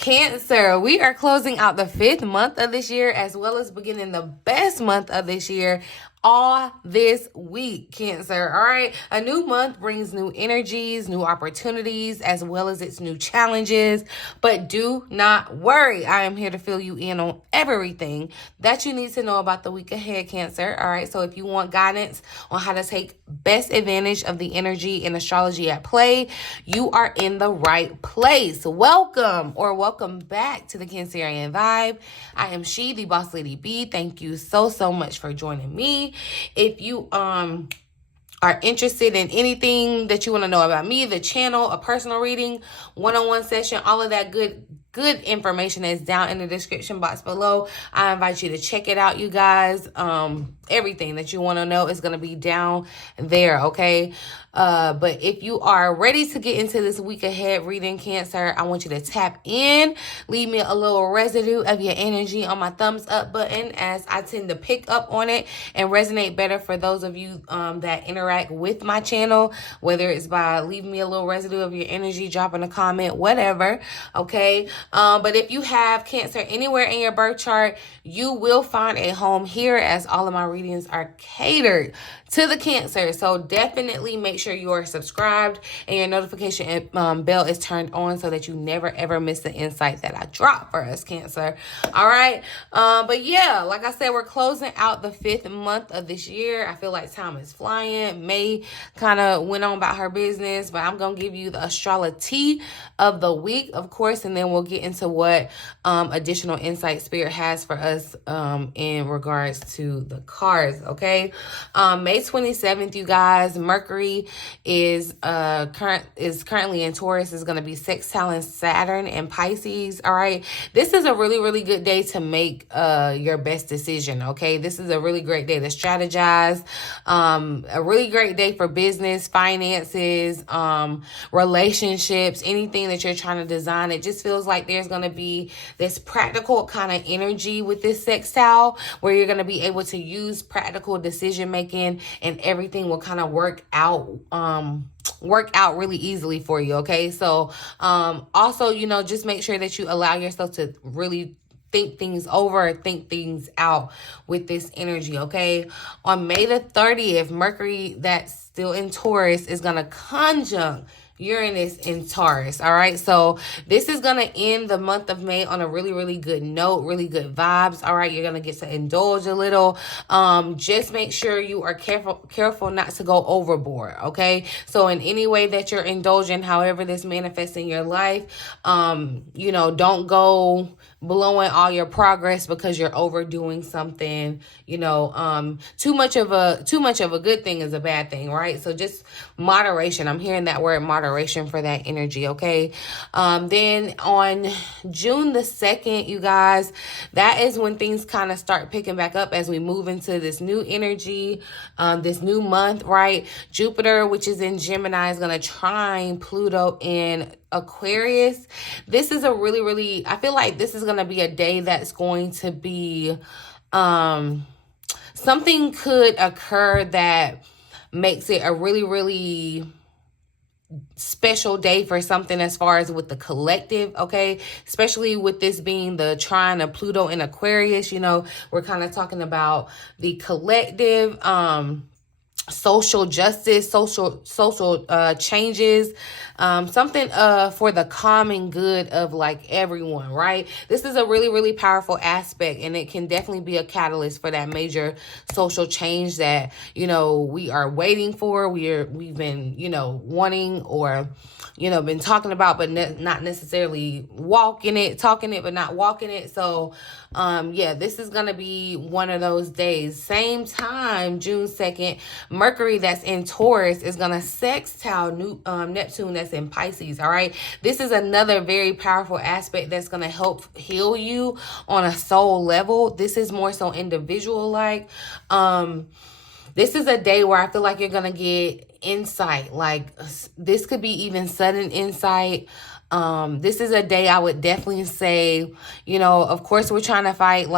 Cancer, we are closing out the 5th month of this year as well as beginning the best month of this year all this week, Cancer. All right. A new month brings new energies, new opportunities, as well as its new challenges. But do not worry. I am here to fill you in on everything that you need to know about the week ahead, Cancer. All right. So if you want guidance on how to take best advantage of the energy and astrology at play, you are in the right place. Welcome back to the Cancerian Vibe. I am she, the Boss Lady B. Thank you so much for joining me. If you are interested in anything that you want to know about me, the channel, a personal reading, one-on-one session, all of that good information is down in the description box below. I invite you to check it out, you guys. Everything that you want to know is going to be down there, okay? But if you are ready to get into this week ahead reading, Cancer, I want you to tap in. Leave me a little residue of your energy on my thumbs up button, as I tend to pick up on it and resonate better for those of you that interact with my channel, whether it's by leaving me a little residue of your energy, dropping a comment, whatever, okay? But if you have Cancer anywhere in your birth chart, you will find a home here, as all of my readings are catered to the Cancer. So definitely make sure you are subscribed and your notification bell is turned on so that you never ever miss the insight that I drop for us, Cancer. All right. But yeah, like I said, we're closing out the 5th month of this year. I feel like time is flying. May kind of went on about her business, but I'm going to give you the Astrolo-tea of the week, of course, and then we'll get into what additional insight Spirit has for us in regards to the cards, okay? May 27th, you guys, Mercury is currently in Taurus. Is going to be sextiling Saturn and Pisces. All right, this is a really good day to make your best decision. Okay, this is a really great day to strategize. A really great day for business, finances, relationships, anything that you're trying to design. It just feels like there's going to be this practical kind of energy with this sextile, where you're going to be able to use practical decision making, and everything will kind of work out really easily for you, okay? So also, you know, just make sure that you allow yourself to really think things over, think things out with this energy, okay? On May the 30th, Mercury, that's still in Taurus, is going to conjunct Uranus in Taurus. All right, so this is gonna end the month of May on a really good note, really good vibes. All right, you're gonna get to indulge a little. Just make sure you are careful not to go overboard, okay? So in any way that you're indulging, however this manifests in your life, you know, don't go blowing all your progress because you're overdoing something. You know, too much of a good thing is a bad thing, right? So just moderation. I'm hearing that word moderation for that energy, okay? Then on June the 2nd, you guys, that is when things kind of start picking back up as we move into this new energy, this new month, right? Jupiter, which is in Gemini, is going to trine Pluto in Aquarius. This is a really, I feel like this is going to be a day that's going to be, something could occur that makes it a really special day for something as far as with the collective, okay? Especially with this being the trine of Pluto in Aquarius, you know, we're kind of talking about the collective, social justice, social changes, something for the common good of like everyone, right? This is a really powerful aspect, and it can definitely be a catalyst for that major social change that, you know, we are waiting for. We've been, you know, wanting, or, you know, been talking about, but not necessarily talking it, but not walking it. So, yeah, this is going to be one of those days. Same time, June 2nd, Mercury, that's in Taurus, is going to sextile Neptune, that's in Pisces, all right? This is another very powerful aspect that's going to help heal you on a soul level. This is more so individual-like. This is a day where I feel like you're going to get insight. Like, this could be even sudden insight. This is a day I would definitely say, of course we're trying to fight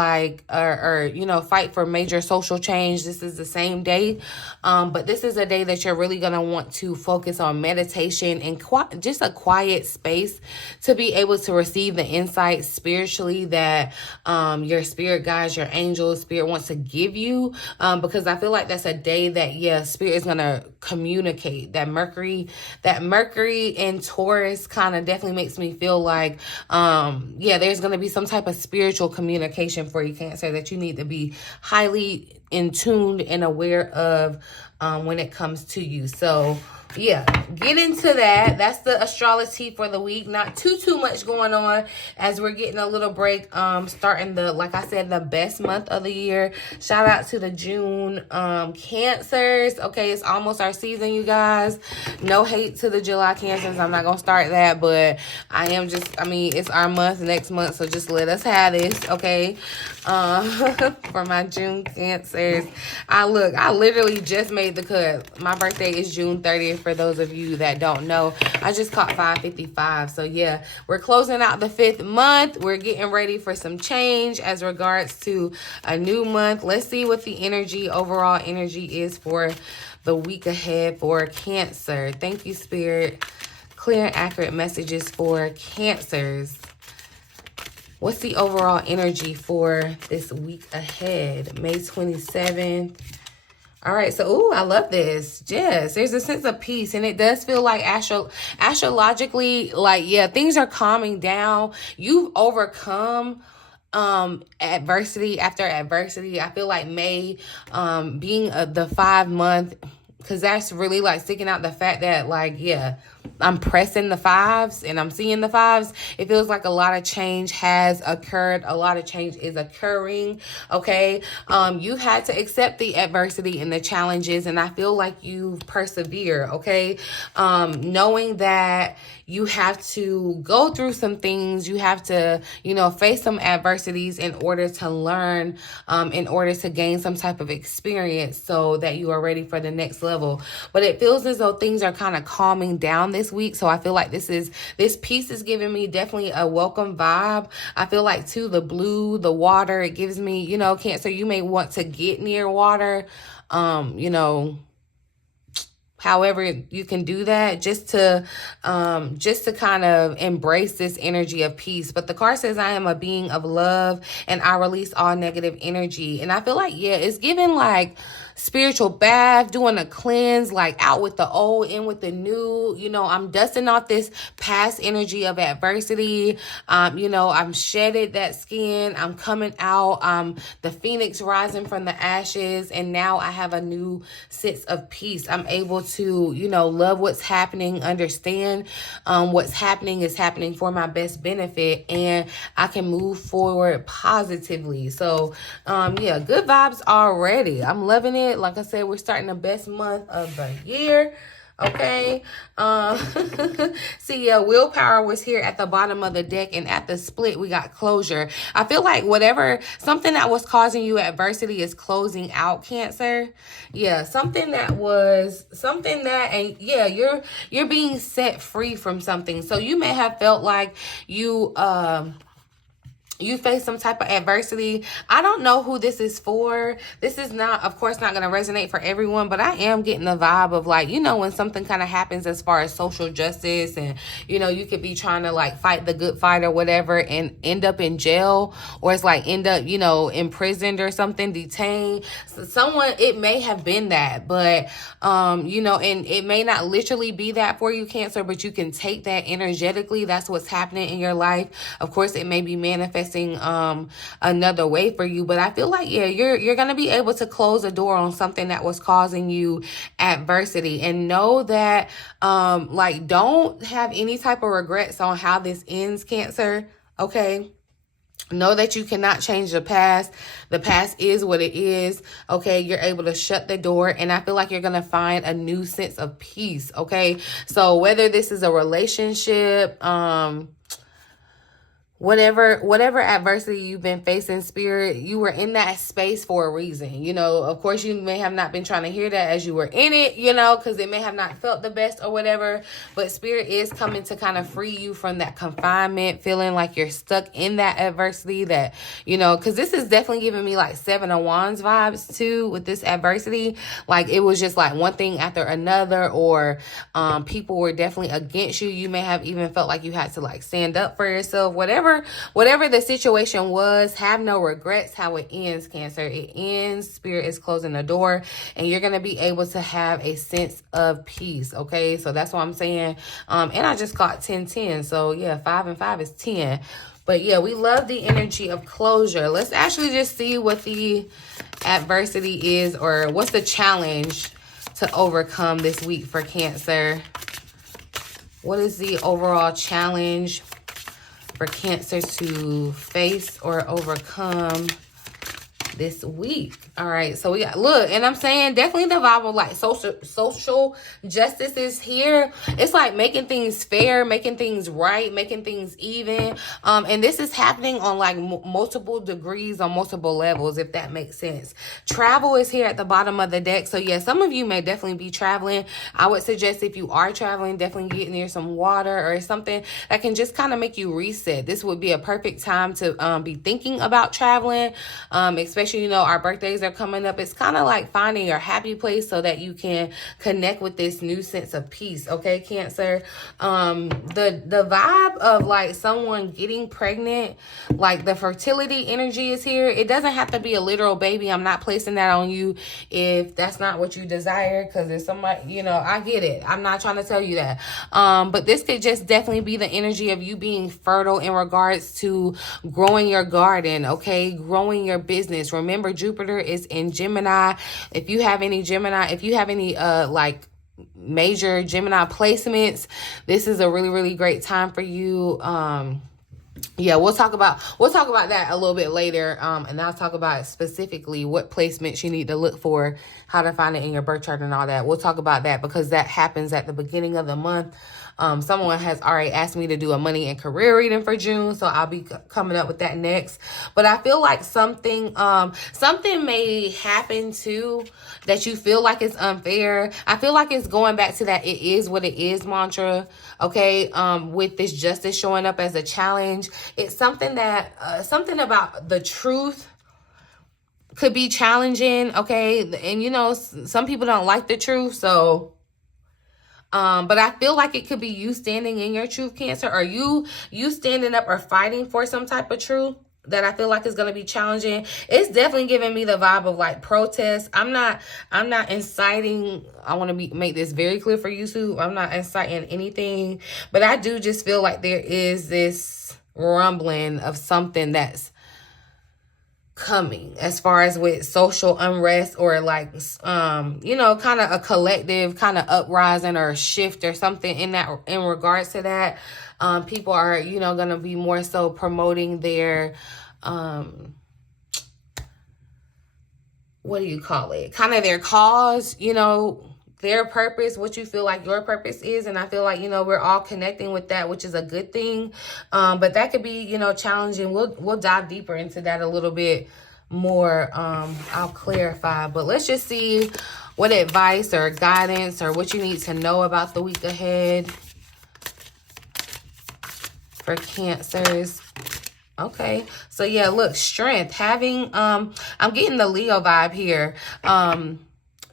fight for major social change. This is the same day. But this is a day that you're really going to want to focus on meditation and just a quiet space to be able to receive the insight spiritually that your spirit guides, your angels, spirit wants to give you. Because I feel like that's a day that, spirit is going to communicate. That Mercury in Taurus kind of definitely makes me feel like, there's going to be some type of spiritual communication for you, Cancer, that you need to be highly in tuned and aware of when it comes to you. So get into that. That's the Astrolo-tea for the week. Not too much going on as we're getting a little break, starting like I said, the best month of the year. Shout out to the June Cancers. Okay, it's almost our season, you guys. No hate to the July Cancers. I'm not gonna start that, but it's our month next month, so just let us have this, okay? For my June Cancers, I literally just made the cut. My birthday is June 30th. For those of you that don't know, I just caught 555. So we're closing out the 5th month. We're getting ready for some change as regards to a new month. Let's see what the overall energy is for the week ahead for Cancer. Thank you, Spirit. Clear and accurate messages for Cancers. What's the overall energy for this week ahead? May 27th. All right, so, I love this. Yes, there's a sense of peace, and it does feel like astrologically, things are calming down. You've overcome adversity after adversity. I feel like May being the 5-month, because that's really sticking out the fact that I'm pressing the 5s and I'm seeing the 5s. It feels like a lot of change has occurred. A lot of change is occurring. Okay. You had to accept the adversity and the challenges, and I feel like you persevere. Okay. Knowing that you have to go through some things. You have to, face some adversities in order to learn, in order to gain some type of experience so that you are ready for the next level. But it feels as though things are kind of calming down this week. So I feel like this piece is giving me definitely a welcome vibe. I feel like too, the blue, the water, it gives me, Cancer, you may want to get near water, however you can do that, just to kind of embrace this energy of peace. But the card says, I am a being of love and I release all negative energy. And I feel like, it's giving spiritual bath, doing a cleanse, out with the old, in with the new. I'm dusting off this past energy of adversity. I'm shedded that skin. I'm coming out. I'm the phoenix rising from the ashes. And now I have a new sense of peace. I'm able to, love what's happening, understand what's happening is happening for my best benefit, and I can move forward positively. So, good vibes already. I'm loving it. Like I said, we're starting the best month of the year. Okay. See, willpower was here at the bottom of the deck, and at the split, we got closure. I feel like something that was causing you adversity is closing out, Cancer. You're being set free from something. So you may have felt like you face some type of adversity. I don't know who this is for. This is not, of course, not going to resonate for everyone, but I am getting the vibe of when something kind of happens as far as social justice, and, you could be trying to fight the good fight or whatever and end up in jail, or it's end up, imprisoned or something, detained. Someone, it may have been that, but, and it may not literally be that for you, Cancer, but you can take that energetically. That's what's happening in your life. Of course, it may be manifesting another way for you, but I feel like you're gonna be able to close a door on something that was causing you adversity, and know that don't have any type of regrets on how this ends, Cancer. Okay. Know that you cannot change the past. The past is what it is. Okay. You're able to shut the door, and I feel like you're going to find a new sense of peace. Okay. So whether this is a relationship, whatever adversity you've been facing, spirit, you were in that space for a reason. You know, of course, you may have not been trying to hear that as you were in it, you know, because it may have not felt the best or whatever. But spirit is coming to kind of free you from that confinement, feeling like you're stuck in that adversity, that, you know, because this is definitely giving me like 7 of Wands vibes too with this adversity. Like it was just like one thing after another, or people were definitely against you. You may have even felt like you had to like stand up for yourself. Whatever the situation was, have no regrets how it ends, Cancer. It ends. Spirit is closing the door, and you're going to be able to have a sense of peace, okay? So that's what I'm saying. And I just got 10-10. So, yeah, 5 and 5 is 10. But, yeah, we love the energy of closure. Let's actually just see what the adversity is, or what's the challenge to overcome this week for Cancer. What is the overall challenge for Cancer to face or overcome this week? All right, so we got, look, and I'm saying definitely the vibe of like social justice is here. It's like making things fair, making things right, making things even. And this is happening on like multiple degrees, on multiple levels, if that makes sense. Travel is here at the bottom of the deck. So yeah, some of you may definitely be traveling. I would suggest if you are traveling, definitely get near some water or something that can just kind of make you reset. This would be a perfect time to be thinking about traveling, especially, you know, our birthdays are coming up. It's kind of like finding your happy place so that you can connect with this new sense of peace, okay, Cancer? The vibe of like someone getting pregnant, like the fertility energy is here. It doesn't have to be a literal baby. I'm not placing that on you if that's not what you desire, because there's somebody, you know, I get it. I'm not trying to tell you that. But this could just definitely be the energy of you being fertile in regards to growing your garden, okay, growing your business. Remember, Jupiter is in Gemini. If you have any like major Gemini placements, this is a really, really great time for you. Yeah, we'll talk about that a little bit later. And I'll talk about specifically what placements you need to look for, how to find it in your birth chart and all that. We'll talk about that because that happens at the beginning of the month. Someone has already asked me to do a money and career reading for June, so I'll be coming up with that next. But I feel like something may happen too that you feel like it's unfair. I feel like it's going back to that it is what it is mantra, okay? With this justice showing up as a challenge. It's something that, something about the truth could be challenging, okay? And, you know, some people don't like the truth, so... but I feel like it could be you standing in your truth, Cancer, or you standing up or fighting for some type of truth that I feel like is going to be challenging. It's definitely giving me the vibe of like protest. I'm not inciting. I want to make this very clear for you too. I'm not inciting anything, but I do just feel like there is this rumbling of something that's coming as far as with social unrest, or like you know, kind of a collective kind of uprising or shift or something in regards to that. People are, you know, going to be more so promoting their what do you call it, kind of their cause, you know, their purpose, what you feel like your purpose is. And I feel like, you know, we're all connecting with that, which is a good thing. But that could be, you know, challenging. We'll dive deeper into that a little bit more. I'll clarify, but let's just see what advice or guidance or what you need to know about the week ahead for Cancers. Okay, so yeah, look, strength, having I'm getting the Leo vibe here,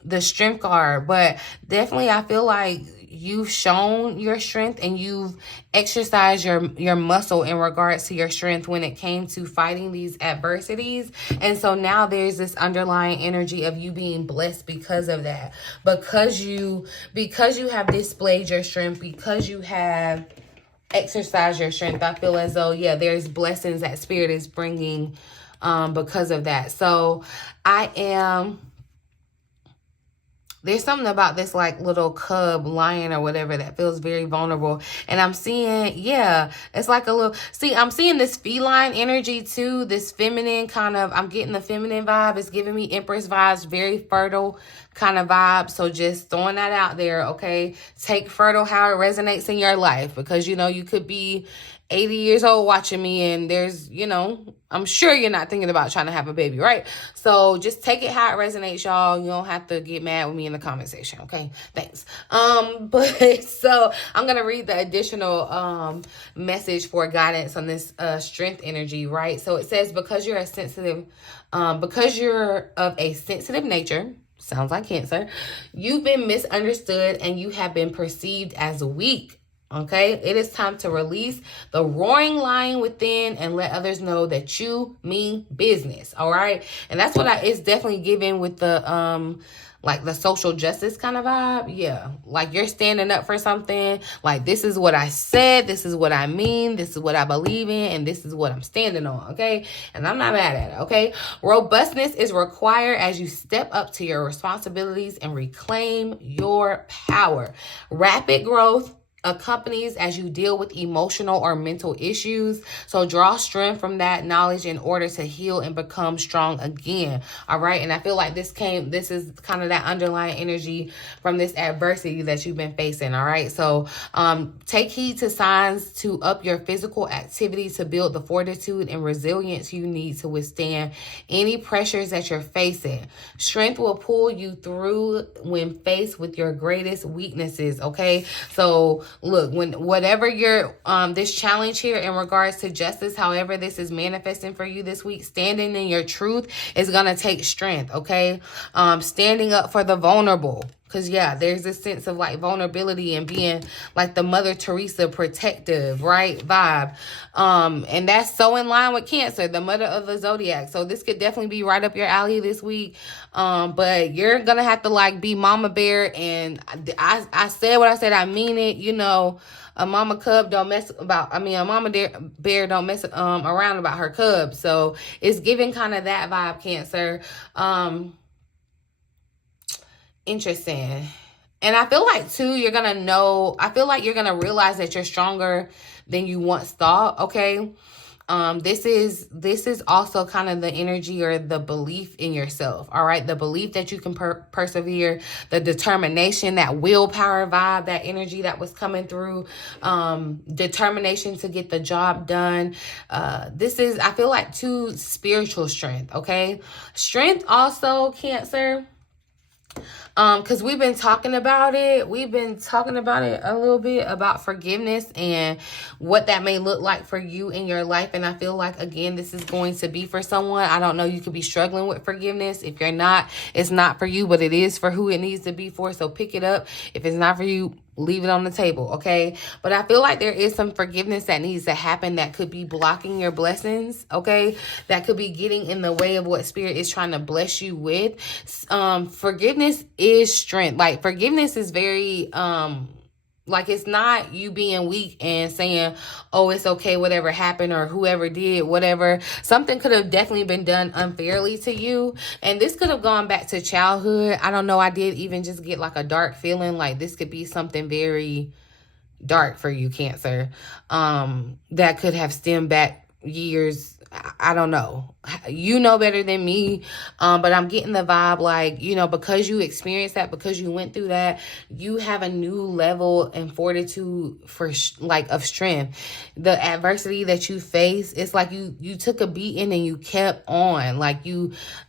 the strength card, but definitely I feel like you've shown your strength and you've exercised your muscle in regards to your strength when it came to fighting these adversities. And so now there's this underlying energy of you being blessed because of that, because you have displayed your strength, because you have exercised your strength. I feel as though, yeah, there's blessings that Spirit is bringing because of that. So there's something about this like little cub lion or whatever that feels very vulnerable. And I'm seeing, yeah, it's like a little, I'm seeing this feline energy too, this feminine kind of, I'm getting the feminine vibe. It's giving me Empress vibes, very fertile kind of vibe. So just throwing that out there, okay? Take fertile how it resonates in your life, because, you know, you could be 80 years old watching me, and there's, you know, I'm sure you're not thinking about trying to have a baby, right? So just take it how it resonates, y'all. You don't have to get mad with me in the comment section, okay? Thanks. But so I'm gonna read the additional message for guidance on this strength energy, right? So it says, because you're of a sensitive nature, sounds like Cancer, you've been misunderstood and you have been perceived as weak. Okay, it is time to release the roaring lion within and let others know that you mean business. All right, and that's what it's definitely given with the like the social justice kind of vibe. Yeah, like you're standing up for something. Like, this is what I said, this is what I mean, this is what I believe in, and this is what I'm standing on. Okay, and I'm not mad at it. Okay, robustness is required as you step up to your responsibilities and reclaim your power. Rapid growth accompanies as you deal with emotional or mental issues. So draw strength from that knowledge in order to heal and become strong again. All right. And I feel like this is kind of that underlying energy from this adversity that you've been facing. All right. So take heed to signs to up your physical activity to build the fortitude and resilience you need to withstand any pressures that you're facing. Strength will pull you through when faced with your greatest weaknesses. Okay. So look, whatever your this challenge here in regards to justice, however this is manifesting for you this week, standing in your truth is gonna take strength. Okay, standing up for the vulnerable, because yeah, there's this sense of like vulnerability and being like the Mother Teresa protective, right, vibe, and that's so in line with Cancer, the mother of the zodiac. So this could definitely be right up your alley this week. But you're gonna have to like be mama bear, and I said what I said, I mean it. You know, a mama cub don't mess about, a mama bear don't mess around about her cub. So it's giving kind of that vibe, Cancer. Interesting. And I feel like too, I feel like you're gonna realize that you're stronger than you once thought. Okay. This is also kind of the energy or the belief in yourself. All right. The belief that you can persevere, the determination, that willpower vibe, that energy that was coming through, determination to get the job done. This is, I feel like, too, spiritual strength. Okay. Strength also, Cancer. Because we've been talking about it. We've been talking about it a little bit, about forgiveness and what that may look like for you in your life. And I feel like, again, this is going to be for someone. I don't know. You could be struggling with forgiveness. If you're not, it's not for you, but it is for who it needs to be for. So pick it up. If it's not for you, leave it on the table, okay? But I feel like there is some forgiveness that needs to happen that could be blocking your blessings, okay? That could be getting in the way of what Spirit is trying to bless you with. Forgiveness is strength. Like, forgiveness is very, like, it's not you being weak and saying, oh, it's okay, whatever happened, or whoever did, whatever. Something could have definitely been done unfairly to you. And this could have gone back to childhood. I don't know. I did even just get like a dark feeling. Like, this could be something very dark for you, Cancer. That could have stemmed back years. I don't know. You know better than me. But I'm getting the vibe like, you know, because you experienced that, because you went through that, you have a new level and fortitude of strength. The adversity that you face, it's like you took a beating and you kept on. Like,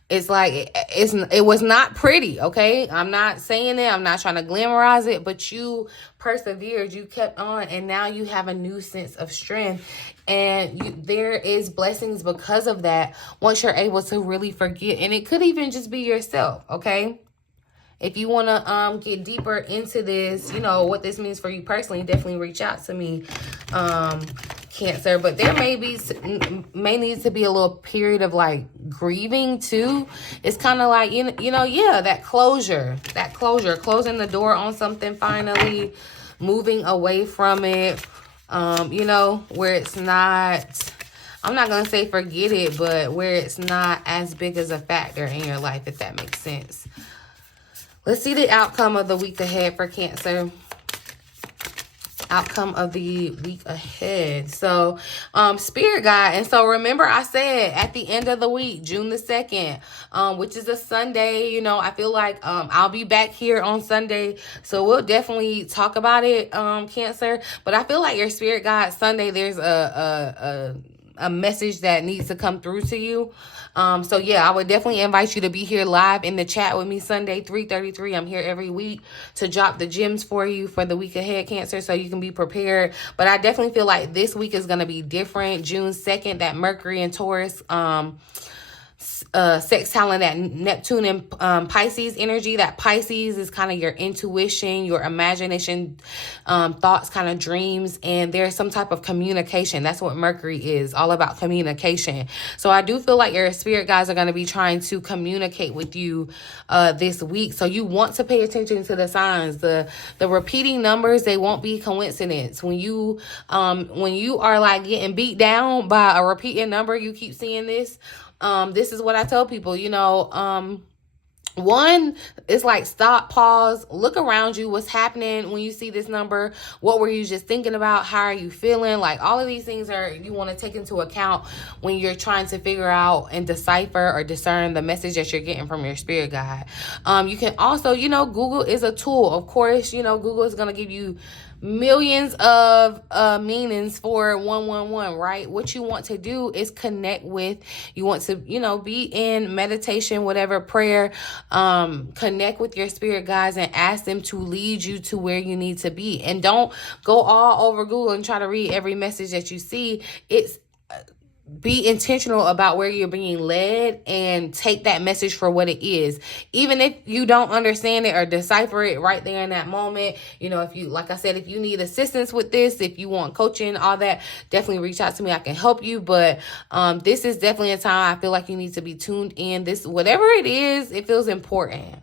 it's like, it was not pretty, okay? I'm not saying it. I'm not trying to glamorize it, but you persevered, you kept on, and now you have a new sense of strength. And there is blessings because of that once you're able to really forget. And it could even just be yourself, okay? If you want to get deeper into this, you know, what this means for you personally, definitely reach out to me, Cancer. But there may need to be a little period of like grieving too. It's kind of like, you know, yeah, that closure, closing the door on something finally, moving away from it, you know, where it's not, I'm not going to say forget it, but where it's not as big as a factor in your life, if that makes sense. Let's see the outcome of the week ahead for Cancer. outcome of the week ahead. So, Spirit Guide. And so remember I said at the end of the week, June the 2nd, which is a Sunday, you know, I feel like I'll be back here on Sunday. So we'll definitely talk about it, Cancer. But I feel like your Spirit Guide Sunday, there's a message that needs to come through to you. So yeah, I would definitely invite you to be here live in the chat with me Sunday, 3:33. I'm here every week to drop the gems for you for the week ahead, Cancer, so you can be prepared. But I definitely feel like this week is going to be different. June 2nd, that Mercury and Taurus, sextile that Neptune and Pisces energy. That Pisces is kind of your intuition, your imagination, thoughts, kind of dreams, and there's some type of communication. That's what Mercury is, all about communication. So I do feel like your spirit guides are going to be trying to communicate with you this week. So you want to pay attention to the signs. The repeating numbers, they won't be coincidence. When you are like getting beat down by a repeating number, you keep seeing this. This is what I tell people, you know, one is like stop, pause, look around you. What's happening when you see this number? What were you just thinking about? How are you feeling? Like all of these things you want to take into account when you're trying to figure out and decipher or discern the message that you're getting from your spirit guide. You can also, you know, Google is a tool. Of course, you know, Google is going to give you millions of meanings for 111, right? What you want to do is connect with, you want to, you know, be in meditation, whatever, prayer, connect with your spirit guides and ask them to lead you to where you need to be. And don't go all over Google and try to read every message that you see. Be intentional about where you're being led and take that message for what it is. Even if you don't understand it or decipher it right there in that moment, you know, if you, like I said, if you need assistance with this, if you want coaching, all that, definitely reach out to me. I can help you. But this is definitely a time I feel like you need to be tuned in. This, whatever it is, it feels important.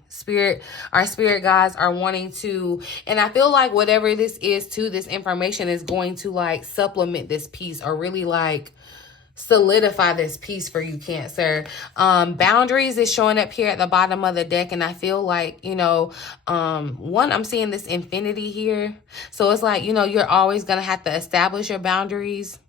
Our spirit guides are wanting to, and I feel like whatever this is too, this information is going to like supplement this piece or really like solidify this piece for you, Cancer. Boundaries is showing up here at the bottom of the deck, and I feel like, you know, I'm seeing this infinity here. So it's like, you know, you're always gonna have to establish your boundaries.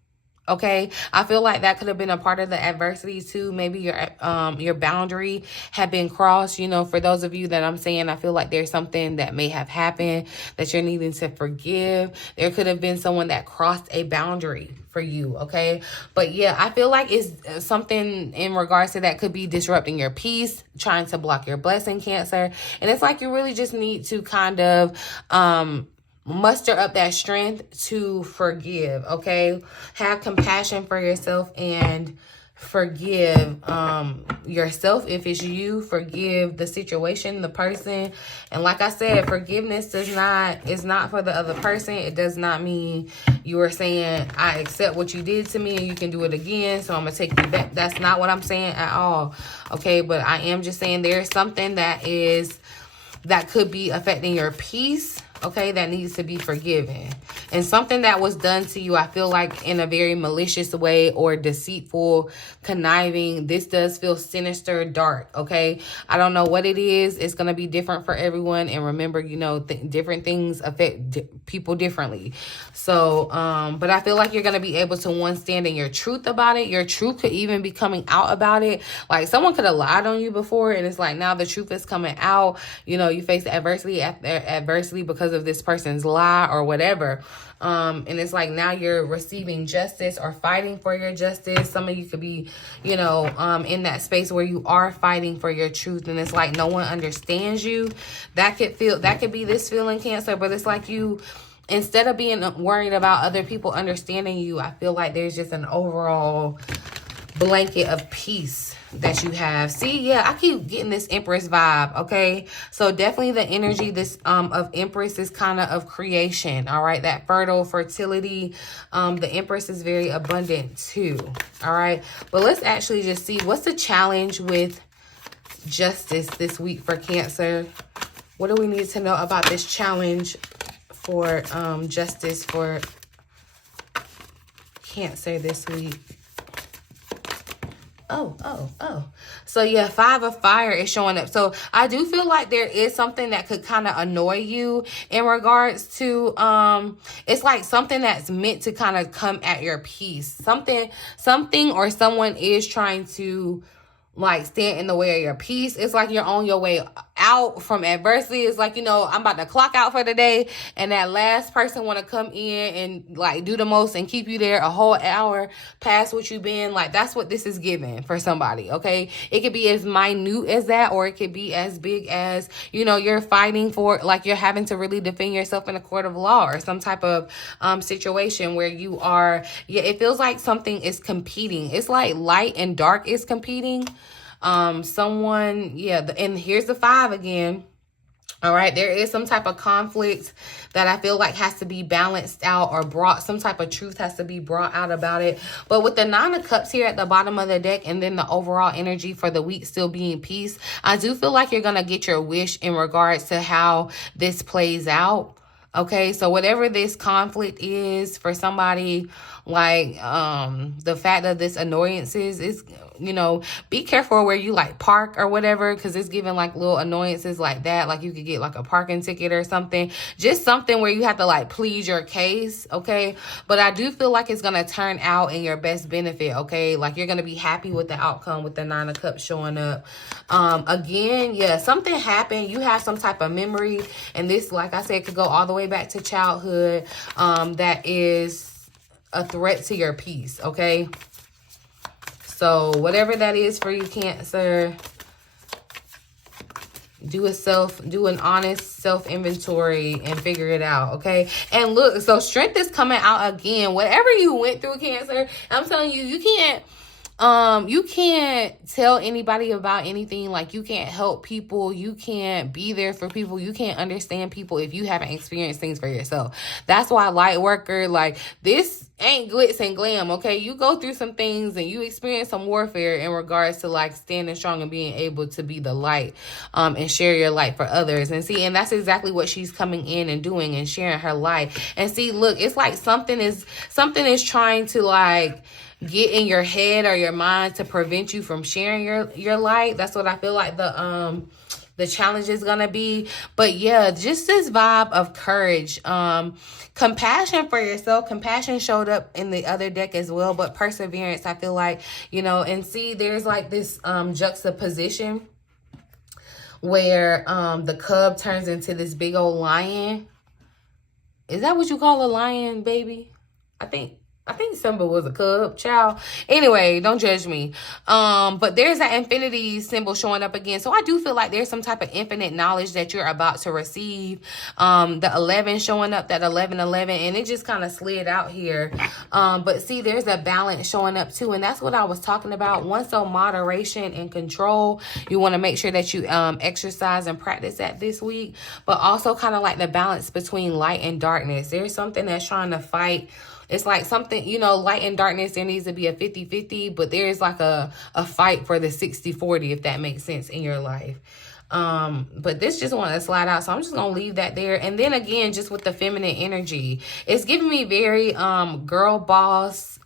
Okay, I feel like that could have been a part of the adversity too. Maybe your boundary had been crossed. You know, for those of you that I'm saying, I feel like there's something that may have happened that you're needing to forgive. There could have been someone that crossed a boundary for you. Okay, but yeah, I feel like it's something in regards to that could be disrupting your peace, trying to block your blessing, Cancer. And it's like you really just need to kind of muster up that strength to forgive. Okay, have compassion for yourself and forgive yourself if it's you. Forgive the situation, the person. And like I said, forgiveness is not for the other person. It does not mean you are saying I accept what you did to me and you can do it again, so I'm gonna take you back. That's not what I'm saying at all. Okay, but I am just saying there's something that could be affecting your peace, okay, that needs to be forgiven. And something that was done to you, I feel like in a very malicious way or deceitful, conniving. This does feel sinister, dark, okay? I don't know what it is. It's going to be different for everyone. And remember, you know, different things affect people differently. So, but I feel like you're going to be able to, stand in your truth about it. Your truth could even be coming out about it. Like someone could have lied on you before, and it's like now the truth is coming out. You know, you face adversity after adversity because of this person's lie or whatever. And it's like now you're receiving justice or fighting for your justice. Some of you could be, you know, in that space where you are fighting for your truth, and it's like no one understands you. That could be this feeling, Cancer, but it's like you, instead of being worried about other people understanding you, I feel like there's just an overall blanket of peace that you have. See, yeah, I keep getting this Empress vibe, okay? So definitely the energy of Empress is kind of creation, all right? That fertility. The Empress is very abundant too, all right? But let's actually just see what's the challenge with justice this week for Cancer. What do we need to know about this challenge for justice for Cancer this week? Oh. So yeah, 5 of fire is showing up. So I do feel like there is something that could kind of annoy you in regards to, it's like something that's meant to kind of come at your peace. Something or someone is trying to like stand in the way of your peace. It's like you're on your way out from adversity. It's like, you know, I'm about to clock out for the day, and that last person want to come in and like do the most and keep you there a whole hour past what you've been. Like, that's what this is giving for somebody, okay? It could be as minute as that, or it could be as big as, you know, you're fighting for, like, you're having to really defend yourself in a court of law or some type of situation where you are, yeah, it feels like something is competing. It's like light and dark is competing. Someone, yeah, and here's the 5 again. All right, there is some type of conflict that I feel like has to be balanced out or brought, some type of truth has to be brought out about it. But with the 9 of Cups here at the bottom of the deck, and then the overall energy for the week still being peace, I do feel like you're going to get your wish in regards to how this plays out. Okay, so whatever this conflict is for somebody, like the fact that this annoyance is, you know, be careful where you like park or whatever, because it's giving like little annoyances like that. Like you could get like a parking ticket or something, just something where you have to like plead your case. Okay, but I do feel like it's gonna turn out in your best benefit. Okay, like you're gonna be happy with the outcome with the 9 of Cups showing up. Again, yeah, something happened. You have some type of memory, and this, like I said, could go all the way back to childhood. That is a threat to your peace. Okay, so whatever that is for you, Cancer, do an honest self-inventory and figure it out, okay? And look, so strength is coming out again. Whatever you went through, Cancer, I'm telling you, you can't tell anybody about anything. Like, you can't help people. You can't be there for people. You can't understand people if you haven't experienced things for yourself. That's why, light worker, like, this ain't glitz and glam, okay? You go through some things and you experience some warfare in regards to like standing strong and being able to be the light and share your light for others. And see, and that's exactly what she's coming in and doing, and sharing her light. And see, look, it's like something is trying to like get in your head or your mind to prevent you from sharing your light. That's what I feel like the challenge is gonna be. But yeah, just this vibe of courage, compassion for yourself. Compassion showed up in the other deck as well, but perseverance, I feel like, you know. And see, there's like this juxtaposition where the cub turns into this big old lion. Is that what you call a lion, baby? I think Simba was a cub, child. Anyway, don't judge me. But there's that infinity symbol showing up again. So I do feel like there's some type of infinite knowledge that you're about to receive. The 11 showing up, that 1111, and it just kind of slid out here. But see, there's a balance showing up too, and that's what I was talking about. Once so moderation and control, you want to make sure that you exercise and practice that this week. But also kind of like the balance between light and darkness. There's something that's trying to fight. It's like something, you know, light and darkness, there needs to be a 50-50, but there's like a fight for the 60-40, if that makes sense in your life. But this just wanted to slide out, so I'm just gonna leave that there. And then again, just with the feminine energy, it's giving me very girl boss,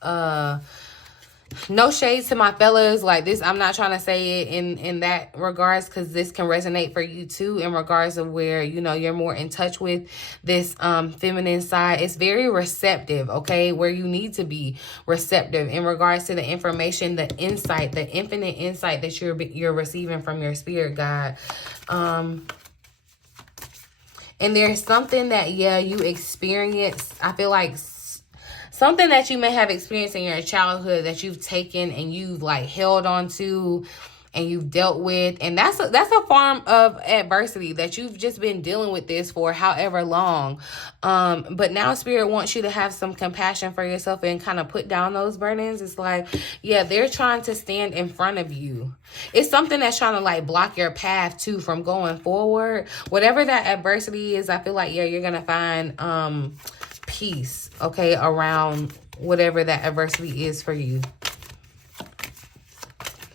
no shades to my fellas, like this, I'm not trying to say it in that regards, because this can resonate for you too, in regards of where, you know, you're more in touch with this feminine side. It's very receptive, okay, where you need to be receptive in regards to the information, the insight, the infinite insight that you're receiving from your spirit guide. And there's something that, yeah, you experience, I feel like something that you may have experienced in your childhood that you've taken and you've like held on to and you've dealt with. And that's a form of adversity that you've just been dealing with this for however long. But now Spirit wants you to have some compassion for yourself and kind of put down those burdens. It's like, yeah, they're trying to stand in front of you. It's something that's trying to like block your path too from going forward. Whatever that adversity is, I feel like, yeah, you're going to find peace, okay, around whatever that adversity is for you.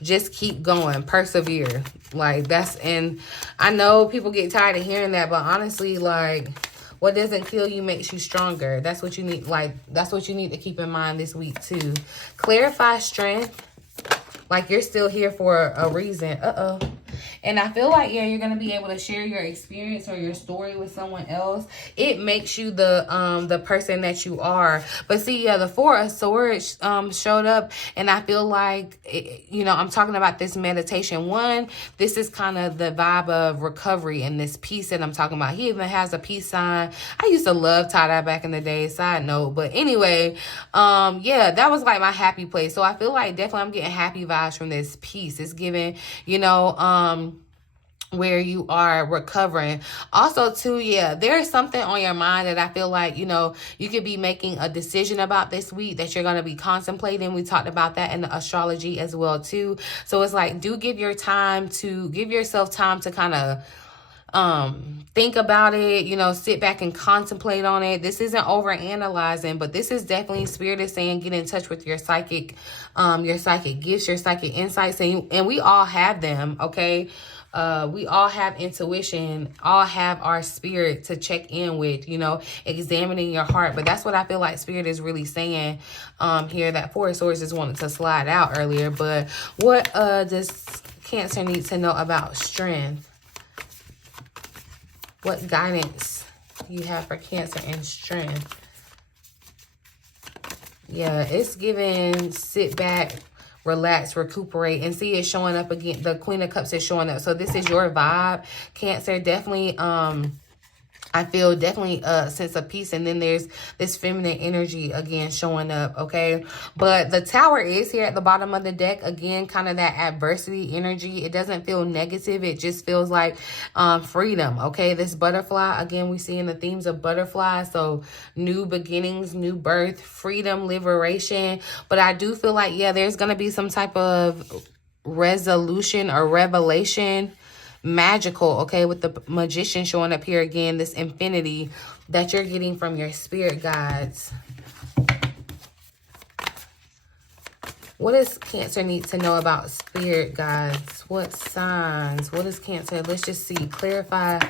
Just keep going, persevere. Like, that's, and I know people get tired of hearing that, but honestly, like, what doesn't kill you makes you stronger. That's what you need, like, that's what you need to keep in mind this week too. Clarify strength. Like you're still here for a reason. And I feel like, yeah, you're going to be able to share your experience or your story with someone else. It makes you the person that you are. But see, yeah, the Four of Swords showed up. And I feel like, you know, I'm talking about this meditation. One, this is kind of the vibe of recovery and this peace that I'm talking about. He even has a peace sign. I used to love tie-dye back in the day, side note. But anyway, yeah, that was like my happy place. So I feel like definitely I'm getting happy vibes from this peace. It's giving, you know, where you are recovering. Also too, yeah, there's something on your mind that I feel like, you know, you could be making a decision about this week that you're going to be contemplating. We talked about that in the astrology as well too. So it's like, do give yourself time to kind of think about it, you know, sit back and contemplate on it. This isn't over analyzing, but this is definitely, Spirit is saying, get in touch with your psychic gifts, your psychic insights, and we all have them. Okay. We all have intuition, all have our spirit to check in with, you know, examining your heart. But that's what I feel like Spirit is really saying here. That Four of Swords just wanted to slide out earlier. But what does Cancer need to know about strength? What guidance you have for Cancer and strength? Yeah, it's giving sit back, relax, recuperate, and see it showing up again. The Queen of Cups is showing up. So this is your vibe, Cancer. Definitely, I feel definitely a sense of peace. And then there's this feminine energy again showing up, okay? But the Tower is here at the bottom of the deck. Again, kind of that adversity energy. It doesn't feel negative. It just feels like freedom, okay? This butterfly, again, we see in the themes of butterfly. So new beginnings, new birth, freedom, liberation. But I do feel like, yeah, there's going to be some type of resolution or revelation, magical, okay, with the Magician showing up here again, this infinity that you're getting from your spirit guides. What does Cancer need to know about spirit guides? What signs? What is Cancer? Let's just see. Clarify.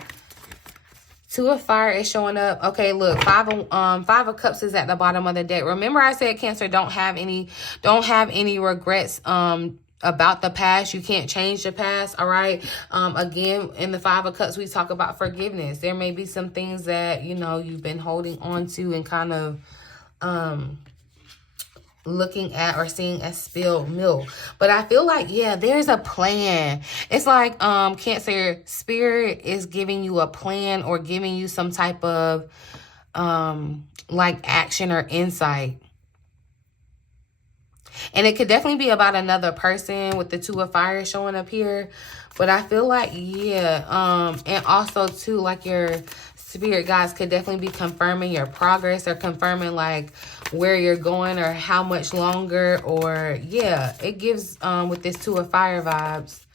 Two of Fire is showing up. Okay, look, Five of Cups is at the bottom of the deck. Remember I said Cancer don't have any regrets about the past. You can't change the past, all right? Again, in the Five of Cups, we talk about forgiveness. There may be some things that, you know, you've been holding on to and kind of looking at or seeing as spilled milk. But I feel like, yeah, there's a plan. It's like Cancer, Spirit is giving you a plan or giving you some type of like action or insight. And it could definitely be about another person with the Two of Fire showing up here. But I feel like, yeah, and also too, like your spirit guides could definitely be confirming your progress or confirming like where you're going or how much longer. Or yeah, it gives with this Two of Fire vibes.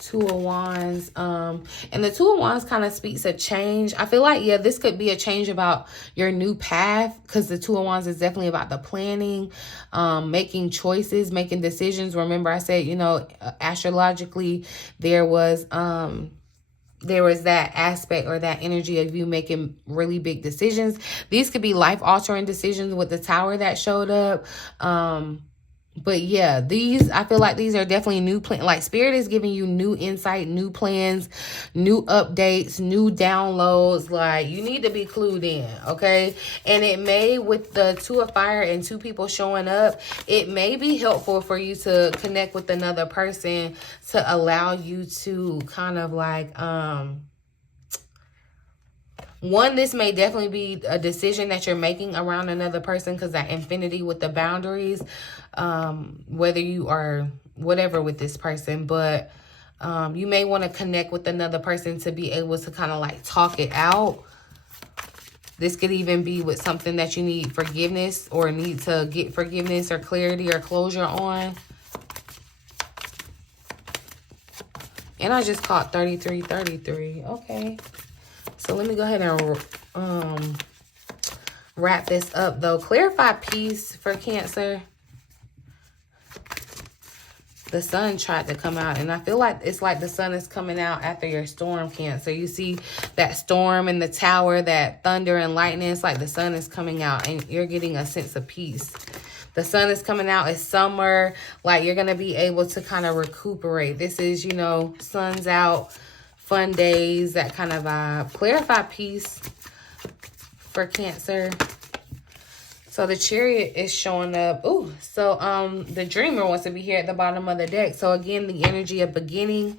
Two of Wands, and the Two of Wands kind of speaks a change. I feel like, yeah, this could be a change about your new path, because the Two of Wands is definitely about the planning, making choices, making decisions. Remember I said, you know, astrologically there was that aspect or that energy of you making really big decisions. These could be life-altering decisions with the Tower that showed up. But yeah, I feel like these are definitely new plans. Like Spirit is giving you new insight, new plans, new updates, new downloads. Like you need to be clued in, okay? And it may, with the Two of Fire and two people showing up, it may be helpful for you to connect with another person to allow you to kind of like, one, this may definitely be a decision that you're making around another person, because that infinity with the boundaries, whether you are whatever with this person, but you may want to connect with another person to be able to kind of like talk it out. This could even be with something that you need forgiveness or need to get forgiveness or clarity or closure on. And I just caught 3333. Okay. So let me go ahead and wrap this up, though. Clarify peace for Cancer. The sun tried to come out, and I feel like it's like the sun is coming out after your storm, Cancer. You see that storm in the Tower, that thunder and lightning. It's like the sun is coming out, and you're getting a sense of peace. The sun is coming out. It's summer. Like, you're going to be able to kind of recuperate. This is, you know, sun's out, fun days, that kind of vibe. Clarify peace for Cancer. So the Chariot is showing up. Ooh, so the Dreamer wants to be here at the bottom of the deck. So again, the energy of beginning,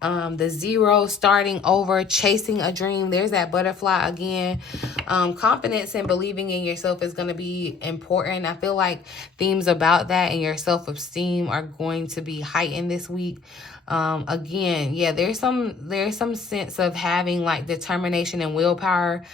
the zero, starting over, chasing a dream. There's that butterfly again. Confidence and believing in yourself is going to be important. I feel like themes about that and your self-esteem are going to be heightened this week. Again, yeah, there's some sense of having like determination and willpower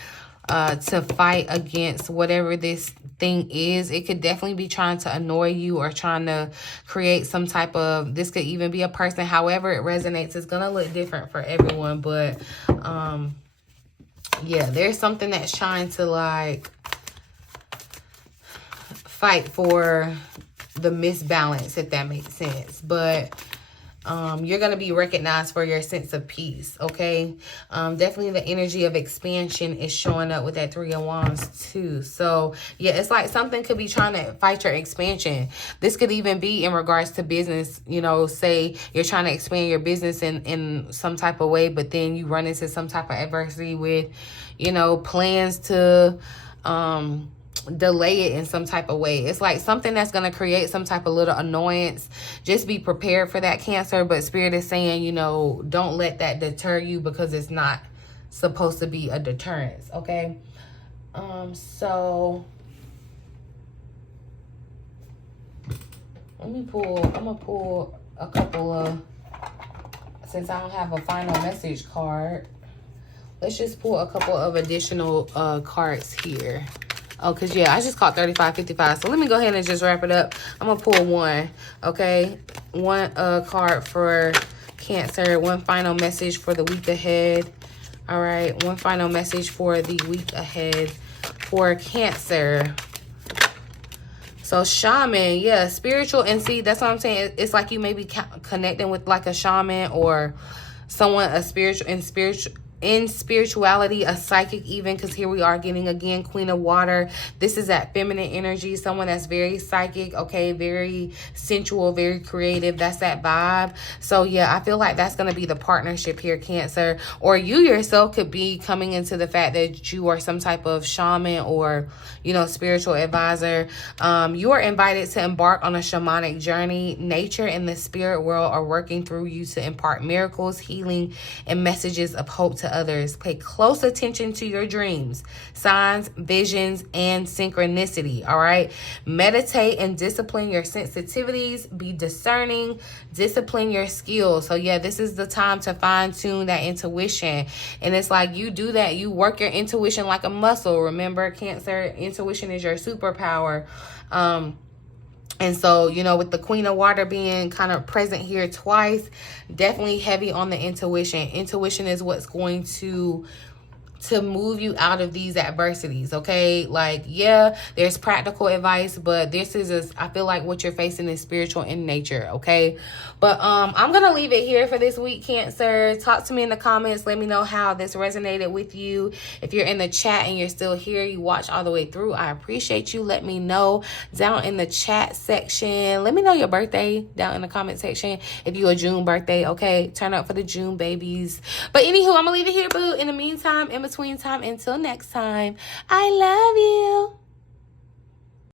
to fight against whatever this thing is. It could definitely be trying to annoy you or trying to create some type of, this could even be a person. However it resonates, it's going to look different for everyone. But yeah, there's something that's trying to like fight for the misbalance, if that makes sense. But you're going to be recognized for your sense of peace, okay? Definitely the energy of expansion is showing up with that Three of Wands too. So, yeah, it's like something could be trying to fight your expansion. This could even be in regards to business. You know, say you're trying to expand your business in some type of way, but then you run into some type of adversity with, you know, plans to delay it in some type of way. It's like something that's going to create some type of little annoyance. Just be prepared for that, Cancer. But Spirit is saying, you know, don't let that deter you, because it's not supposed to be a deterrence, okay? So I'm gonna pull a couple of, since I don't have a final message card, let's just pull a couple of additional cards here. Oh, because, yeah, I just caught 35, 55. So let me go ahead and just wrap it up. I'm going to pull one, okay? One card for Cancer. One final message for the week ahead. All right. One final message for the week ahead for Cancer. So shaman, yeah, spiritual. And see, that's what I'm saying. It's like you may be connecting with like a shaman or someone, in spirituality, a psychic even, because here we are getting again Queen of Water. This is that feminine energy, someone that's very psychic, okay, very sensual, very creative. That's that vibe. So yeah, I feel like that's going to be the partnership here, Cancer. Or you yourself could be coming into the fact that you are some type of shaman or, you know, spiritual advisor. You are invited to embark on a shamanic journey. Nature and the spirit world are working through you to impart miracles, healing, and messages of hope to others. Pay close attention to your dreams, signs, visions, and synchronicity. All right. Meditate and discipline your sensitivities. Be discerning. Discipline your skills. So yeah, this is the time to fine tune that intuition. And it's like you do that. You work your intuition like a muscle. Remember, Cancer, intuition is your superpower. And so, you know, with the Queen of Water being kind of present here twice, definitely heavy on the intuition. Intuition is what's going to move you out of these adversities, okay? Like, yeah, there's practical advice, but this is, I feel like what you're facing is spiritual in nature, okay? But I'm going to leave it here for this week, Cancer. Talk to me in the comments. Let me know how this resonated with you. If you're in the chat and you're still here, you watch all the way through, I appreciate you. Let me know down in the chat section. Let me know your birthday down in the comment section. If you're a June birthday, okay? Turn up for the June babies. But anywho, I'm going to leave it here, boo. In the meantime, in between time, until next time, I love you.